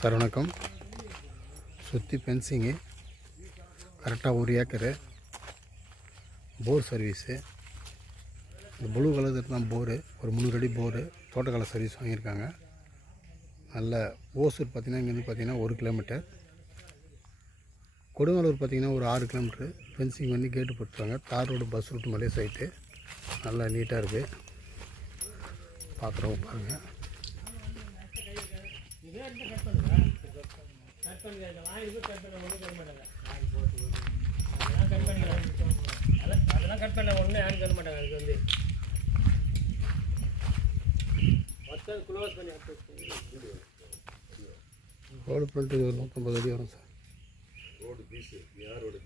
Sir வணக்கம். சுற்றி fencing கரெக்டாக 1 ஏக்கரு. போர் சர்வீஸு. இந்த ப்ளூ கலர் தான் போரு. ஒரு 300 அடி போரு. தோட்டக்கலை சர்வீஸ் வாங்கியிருக்காங்க. நல்ல ஓசூர் பார்த்திங்கன்னா இங்கேருந்து பார்த்திங்கன்னா 1 கிலோமீட்டர். கொடுங்கலூர் பார்த்திங்கன்னா ஒரு 6 கிலோமீட்ரு. ஃபென்சிங் பண்ணி கேட்டு போட்டுருக்காங்க. தார் ரோடு பஸ் ரூட் மலை சைட்டு. நல்லா நீட்டாக இருக்குது. பார்க்குறவங்க பாருங்கள். ரோடு ஃப்ரண்ட்டு 150 அடி வரும் சார். ரோடு பீஸு யாரோட